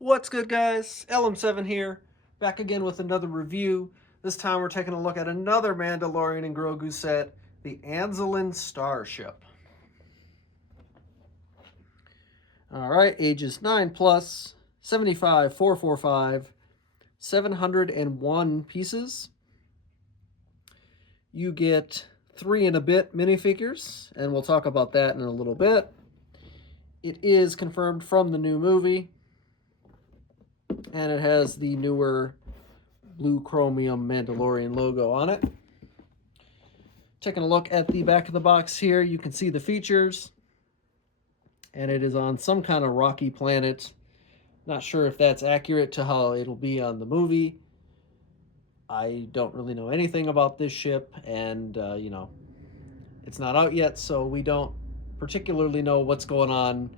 What's good, guys? LM7 here, back again with another review. This time we're taking a look at another Mandalorian and Grogu set, the Anzellan Starship. Alright, ages 9 plus, 75, 445, 701 pieces. You get 3 and a bit minifigures, and we'll talk about that in a little bit. It is confirmed from the new movie, and it has the newer blue chromium Mandalorian logo on it. Taking a look at the back of the box here, you can see the features, and it is on some kind of rocky planet. Not sure if that's accurate to how it'll be on the movie. I don't really know anything about this ship, and it's not out yet, so we don't particularly know what's going on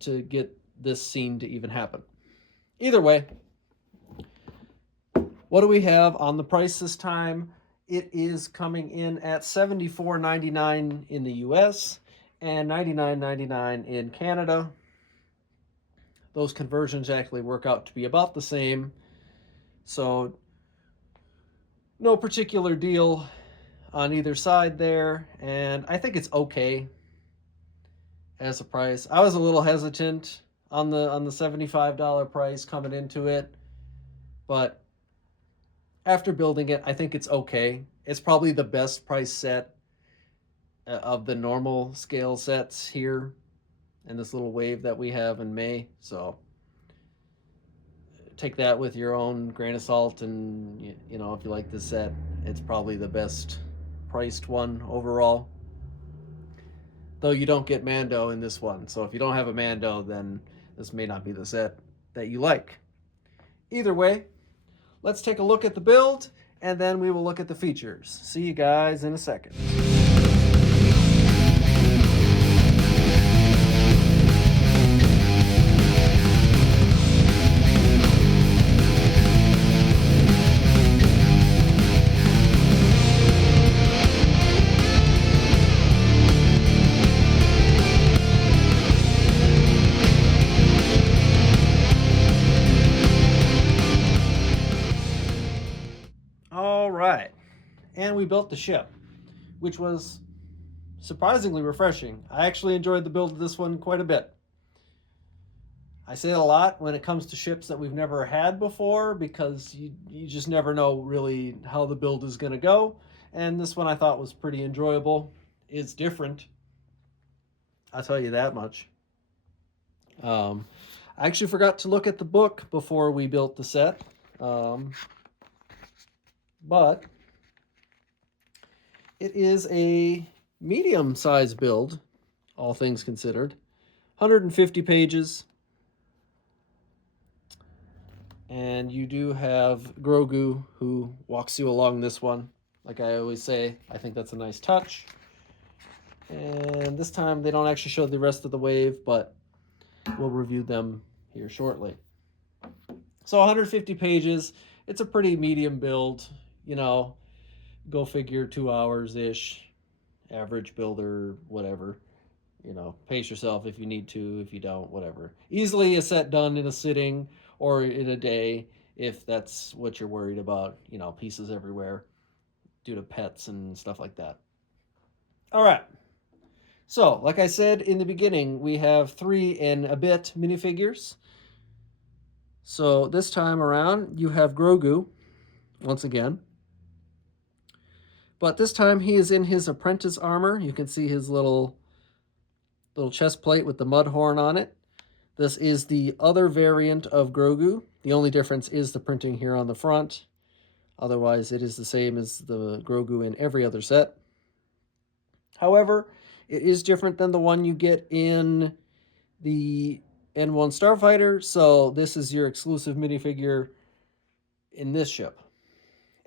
to get this scene to even happen. Either way, what do we have on the price this time? It is coming in at $74.99 in the US and $99.99 in Canada. Those conversions actually work out to be about the same. So no particular deal on either side there, and I think it's okay as a price. I was a little hesitant on the $75 price coming into it, but after building it, I think it's okay. It's probably the best price set of the normal scale sets here in this little wave that we have in May. So take that with your own grain of salt, and if you like this set, it's probably the best priced one overall. Though you don't get Mando in this one, so if you don't have a Mando, then this may not be the set that you like. Either way, let's take a look at the build, and then we will look at the features. See you guys in a second. All right, and we built the ship, which was surprisingly refreshing. I actually enjoyed the build of this one quite a bit. I say it a lot when it comes to ships that we've never had before, because you just never know really how the build is going to go. And this one I thought was pretty enjoyable. It's different, I'll tell you that much. I actually forgot to look at the book before we built the set. But it is a medium-sized build, all things considered. 150 pages. And you do have Grogu, who walks you along this one. Like I always say, I think that's a nice touch. And this time they don't actually show the rest of the wave, but we'll review them here shortly. So 150 pages. It's a pretty medium build. Go figure, 2 hours-ish. Average builder, whatever. Pace yourself if you need to. If you don't, whatever. Easily a set done in a sitting or in a day, if that's what you're worried about. Pieces everywhere due to pets and stuff like that. All right. So, like I said in the beginning, we have 3 and a bit minifigures. So this time around, you have Grogu, once again. But this time he is in his apprentice armor. You can see his little chest plate with the mud horn on it. This is the other variant of Grogu. The only difference is the printing here on the front. Otherwise, it is the same as the Grogu in every other set. However, it is different than the one you get in the N1 Starfighter, so this is your exclusive minifigure in this ship.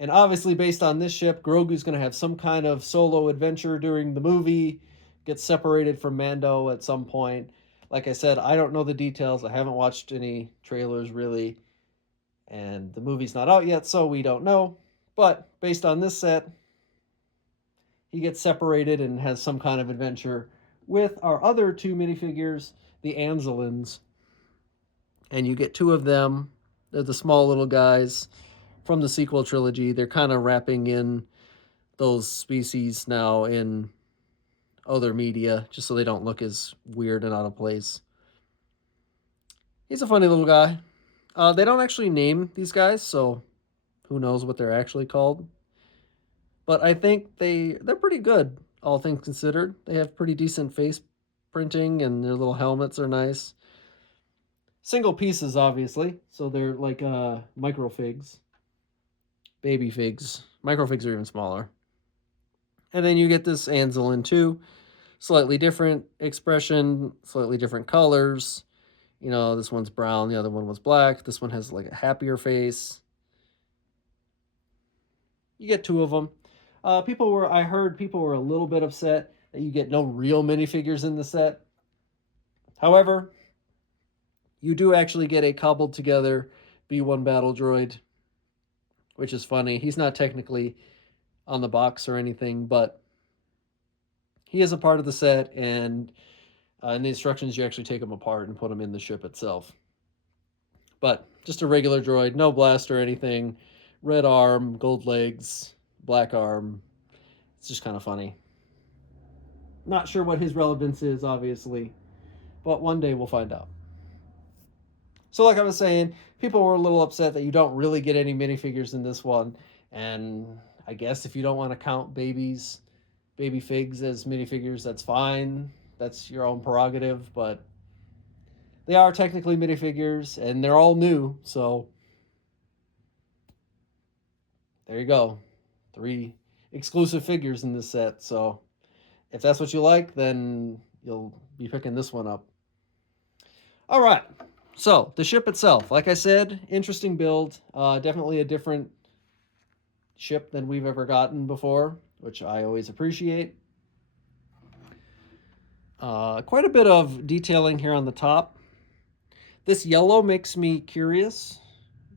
And obviously, based on this ship, Grogu's going to have some kind of solo adventure during the movie, get separated from Mando at some point. Like I said, I don't know the details. I haven't watched any trailers, really. And the movie's not out yet, so we don't know. But based on this set, he gets separated and has some kind of adventure with our other 2 minifigures, the Anzellans, And you get two of them. They're the small little guys from the sequel trilogy. They're kind of wrapping in those species now in other media, just so they don't look as weird and out of place. He's a funny little guy. They don't actually name these guys, so who knows what they're actually called. But I think they're pretty good, all things considered. They have pretty decent face printing, and their little helmets are nice. Single pieces, obviously, so they're like microfigs, baby figs. Microfigs are even smaller. And then you get this Anzellan too. Slightly different expression, slightly different colors. You know, this one's brown, the other one was black. This one has like a happier face. You get two of them. I heard people were a little bit upset that you get no real minifigures in the set. However, you do actually get a cobbled together B1 battle droid, which is funny. He's not technically on the box or anything, but he is a part of the set, and in the instructions, you actually take him apart and put him in the ship itself. But just a regular droid, no blast or anything. Red arm, gold legs, black arm. It's just kind of funny. Not sure what his relevance is, obviously, but one day we'll find out. So like I was saying, people were a little upset that you don't really get any minifigures in this one. And I guess if you don't want to count baby figs as minifigures, that's fine. That's your own prerogative, but they are technically minifigures, and they're all new, so there you go. 3 exclusive figures in this set, so if that's what you like, then you'll be picking this one up. All right, so the ship itself, like I said, interesting build. Definitely a different ship than we've ever gotten before, which I always appreciate. Quite a bit of detailing here on the top. This yellow makes me curious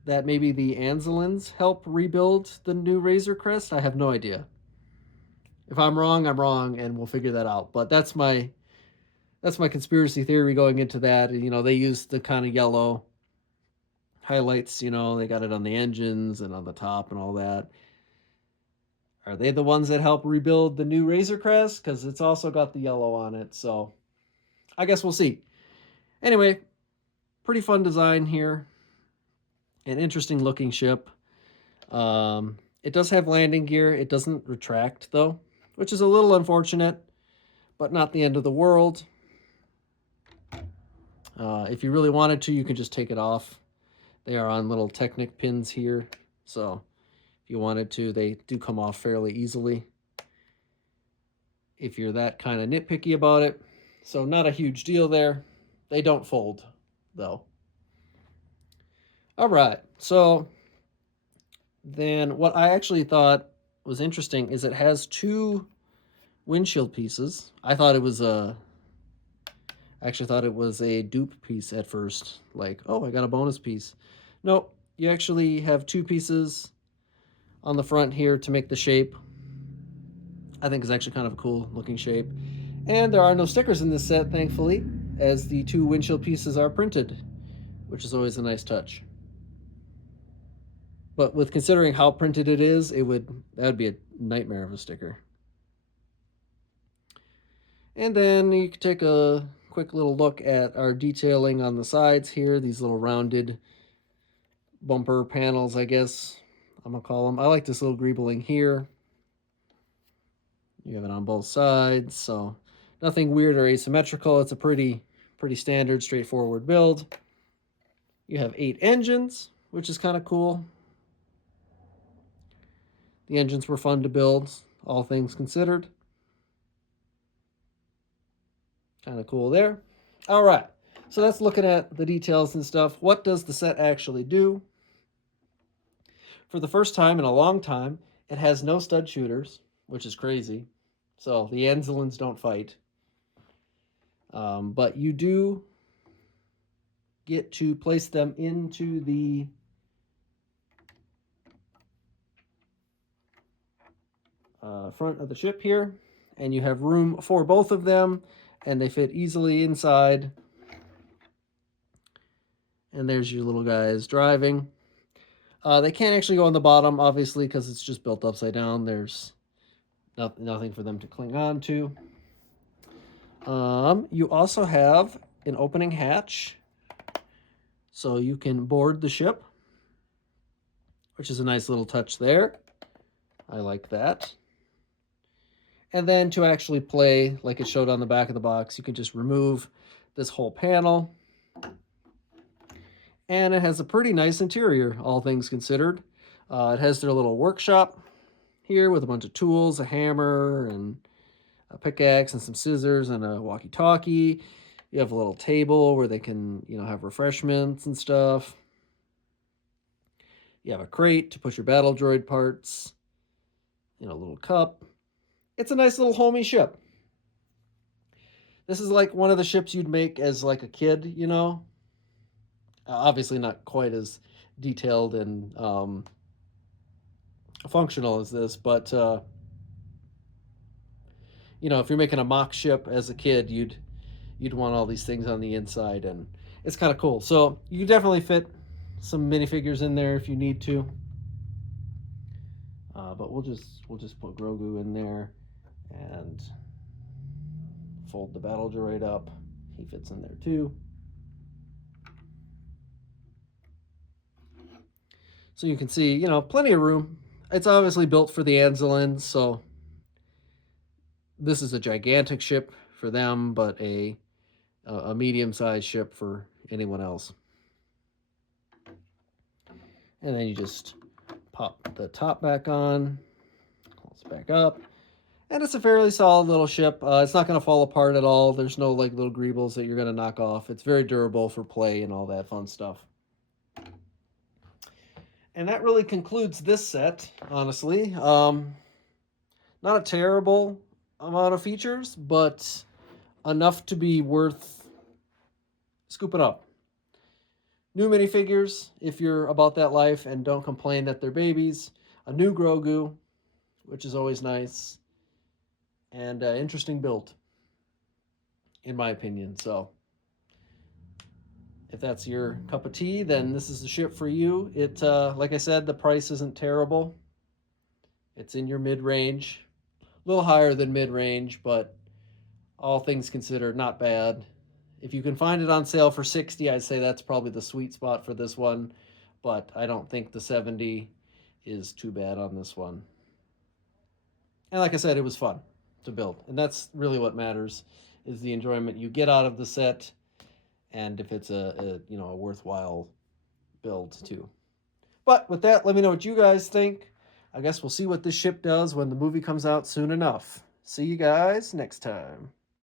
that maybe the Anzellans help rebuild the new Razor Crest. I have no idea. If I'm wrong, I'm wrong, and we'll figure that out. But that's my conspiracy theory going into that. You know, they used the kind of yellow highlights. You know, they got it on the engines and on the top and all that. Are they the ones that help rebuild the new Razor Crest? Because it's also got the yellow on it. So I guess we'll see. Anyway, pretty fun design here. An interesting looking ship. It does have landing gear. It doesn't retract though, which is a little unfortunate, but not the end of the world. If you really wanted to, you can just take it off. They are on little Technic pins here, so if you wanted to, they do come off fairly easily if you're that kind of nitpicky about it. So not a huge deal there. They don't fold though. All right, so then what I actually thought was interesting is it has 2 windshield pieces. I actually thought it was a dupe piece at first. Like, oh, I got a bonus piece. Nope, you actually have 2 pieces on the front here to make the shape. I think it's actually kind of a cool looking shape. And there are no stickers in this set, thankfully, as the 2 windshield pieces are printed, which is always a nice touch. But with considering how printed it is, that would be a nightmare of a sticker. And then you can take a quick little look at our detailing on the sides here. These little rounded bumper panels, I guess I'm gonna call them. I like this little greebling here. You have it on both sides, so nothing weird or asymmetrical. It's a pretty standard, straightforward build. You have 8 engines, which is kind of cool. The engines were fun to build, all things considered. Kind of cool there. All right, so that's looking at the details and stuff. What does the set actually do? For the first time in a long time, it has no stud shooters, which is crazy. So the Anzellans don't fight. But you do get to place them into the front of the ship here, and you have room for both of them, and they fit easily inside. And there's your little guys driving. They can't actually go on the bottom, obviously, because it's just built upside down. There's nothing for them to cling on to. You also have an opening hatch, so you can board the ship, which is a nice little touch there. I like that. And then to actually play, like it showed on the back of the box, you can just remove this whole panel. And it has a pretty nice interior, all things considered. It has their little workshop here with a bunch of tools, a hammer, and a pickaxe, and some scissors, and a walkie-talkie. You have a little table where they can, have refreshments and stuff. You have a crate to put your battle droid parts. A little cup. It's a nice little homey ship. This is like one of the ships you'd make as like a kid, Obviously not quite as detailed and functional as this, but if you're making a mock ship as a kid, you'd want all these things on the inside, and it's kind of cool. So you can definitely fit some minifigures in there if you need to. But we'll just put Grogu in there and fold the battle droid up. He fits in there too. So you can see, plenty of room. It's obviously built for the Anzellans, so this is a gigantic ship for them, but a medium-sized ship for anyone else. And then you just pop the top back on, close it back up, and it's a fairly solid little ship. It's not going to fall apart at all. There's no like little greebles that you're going to knock off. It's very durable for play and all that fun stuff. And that really concludes this set, honestly. Not a terrible amount of features, but enough to be worth scooping up. New minifigures, if you're about that life and don't complain that they're babies. A new Grogu, which is always nice. And interesting build, in my opinion. So if that's your cup of tea, then this is the ship for you. It, like I said, the price isn't terrible. It's in your mid-range. A little higher than mid-range, but all things considered, not bad. If you can find it on sale for $60, I'd say that's probably the sweet spot for this one. But I don't think the $70 is too bad on this one. And like I said, it was fun to build. And that's really what matters, is the enjoyment you get out of the set. And if it's a worthwhile build too. But with that, let me know what you guys think. I guess we'll see what this ship does when the movie comes out soon enough. See you guys next time.